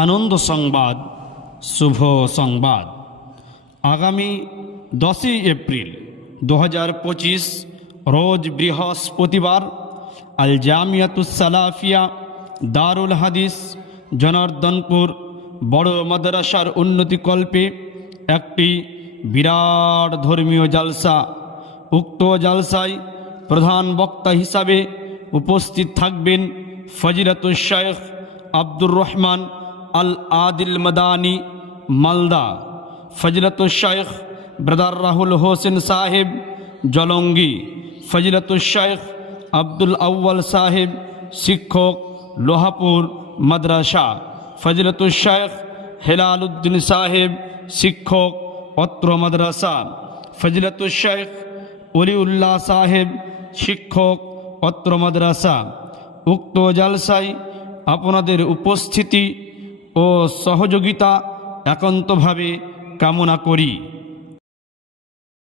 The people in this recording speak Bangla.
আনন্দ সংবাদ, শুভ সংবাদ। আগামী 10ই এপ্রিল 2025 রোজ বৃহস্পতিবার আল জামিয়াতুস সালাফিয়া দারুল হাদিস জনার্দনপুর বড় মাদ্রাসার উন্নতিকল্পে একটি বিরাট ধর্মীয় জালসা। উক্ত জালসায় প্রধান বক্তা হিসাবে উপস্থিত থাকবেন ফজিলাতুল শাইখ আব্দুর রহমান আল আদিল মাদানী মালদা, ফজিলাতুল শাইখ ব্রাদার রাহুল হোসেন সাহেব জলঙ্গি, ফজিলাতুল শাইখ আব্দুল আউয়াল সাহেব শিক্ষক লোহাপুর মাদ্রাসা, ফজিলাতুল শাইখ হেলাল উদ্দিন সাহেব শিক্ষক অত্র মাদ্রাসা, ফজিলাতুল শাইখ ওলিউল্লাহ সাহেব শিক্ষক অত্র মাদ্রাসা। উক্ত জালসায় আপনাদের উপস্থিতি ও সহযোগিতা একান্তভাবে কামনা করি।